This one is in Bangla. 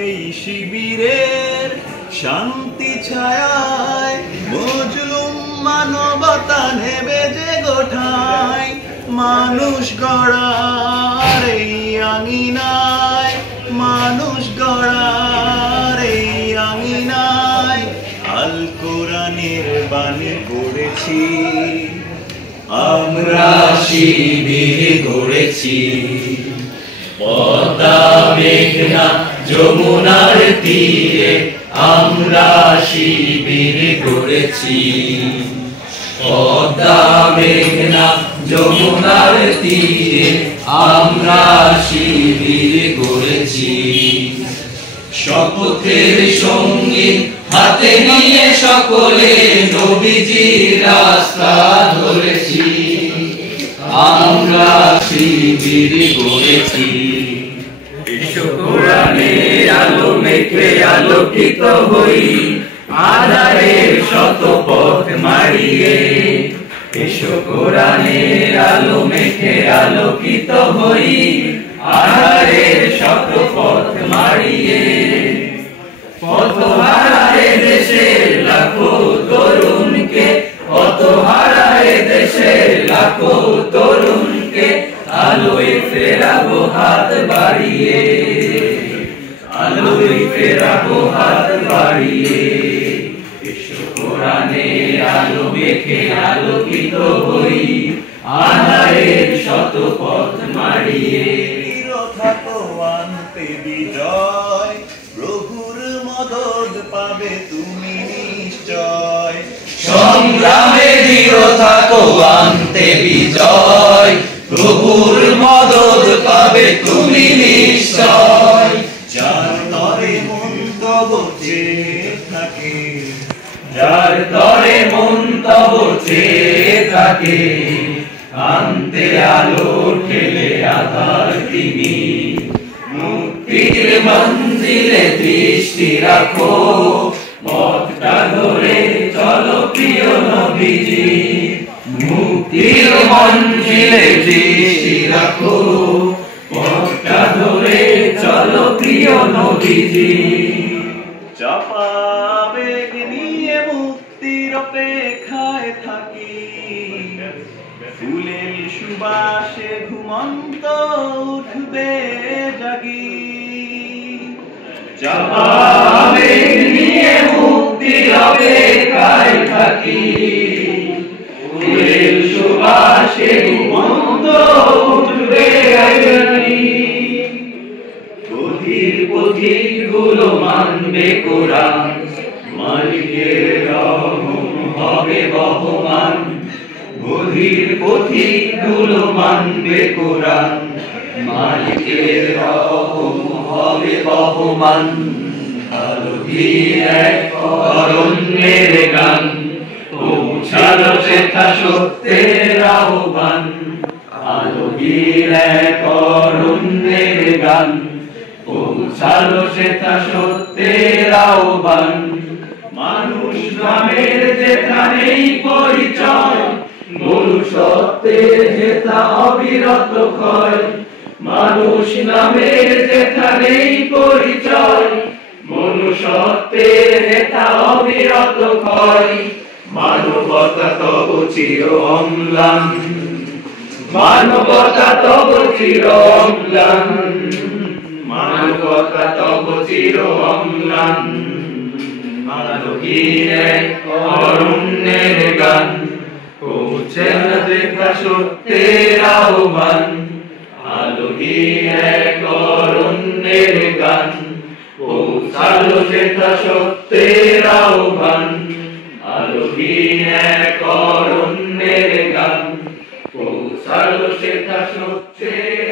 এই শিবিরের শান্তি ছায়ায় মজলুম মানবতা নেবে যে গোঠায়, মানুষ গড়ার এই আঙিনায়, মানুষ গড়ার এই আঙিনায় আল কোরআনের বাণী পড়েছি, আমরা শিবির গড়েছি। পদ্মা মেঘনা যমুনার তীরে আমরা শিবির গড়েছি। পদ্মা মেঘনা যমুনার তীরে আমরা শিবির গড়েছি। শপথের সঙ্গীত হাতে নিয়ে সকলে নবীজির রাস্তা ধরেছি। আমরা শিবির গড়েছি। বিশ্ব কোরআনের আলো মেখে আলোকিত হই, আধারের শত পথ মারিয়ে। বিশ্ব কোরআনের আলো মেখে আলোকিত হই, আধারের শত পথ মারিয়ে। পথহারায় দেশের লাখো তরুণকে, পথহারায় দেশের লাখো তরুণকে আলোয় ফেরাবো হাত বাড়িয়ে, আলোয় ফেরাবো হাত বাড়িয়ে। বিশ্ব কোরআনের আলো মেখে আলোকিত হই, আধারের শত পথ মারিয়ে। থাকো আনতে বিজয়, প্রভুর মদদ পাবে তুমি নিশ্চয়। সংগ্রামে দৃঢ় থাকো আনতে বিজয়, প্রভুর মদদ পাবে তুমি নিশ্চয়। যার তরে মন তব চেয়ে থাকে, যার তরে মন তব চেয়ে থাকে, আনতে আলো ঠেলে আধার তিনি। মুক্তির মঞ্জিলে দৃষ্টি রাখো, পথটা ধরে চলো প্রিয় নবীজি। মুক্তির মঞ্জিলে দৃষ্টি রাখো, পথটা ধরে চলো প্রিয় নবীজি। চাপা বেগ নিয়ে মুক্তির অপেক্ষায় থাকি, ফুলের সুবাসে ঘুমন্ত উঠবে জাগি। চাপা বেগ নিয়ে মুক্তির অপেক্ষায় থাকি, ফুলের সুবাসে ঘুমন্ত উঠবে জাগি। পথিক গুলো মানবে কোরআন, মালিকের রহম হবে বহমান। পথিক গুলো মানবে কোরআন, মালিকের রহম হবে বহমান। আলোহীর এক অরণ্যের গান, পৌঁছালো সেথা সত্যের আহ্বান। আলোহীর এক অরণ্যের গান, পৌঁছালো সেথা সত্যের আহ্বান। মানুষ নামের যেখানেই পরিচয়, মনুষ্যত্বের হেথা অবিরত ক্ষয়। মানুষ নামের যেখানেই পরিচয়, মনুষ্যত্বের হেথা অবিরত ক্ষয়। মানবতা তব চির অম্লান, মানবতা তব চির অম্লান, মানবতা তব চির অম্লান। আলোহীর এক অরণ্যের গান, পৌঁছে না দেখা সত্যের আহ্বান। আলোহীর এক অরণ্যের গান, পৌঁছালো সেথা সত্যের আহ্বান। আলোহীর এক অরণ্যের গান, পৌঁছালো সেথা সত্যের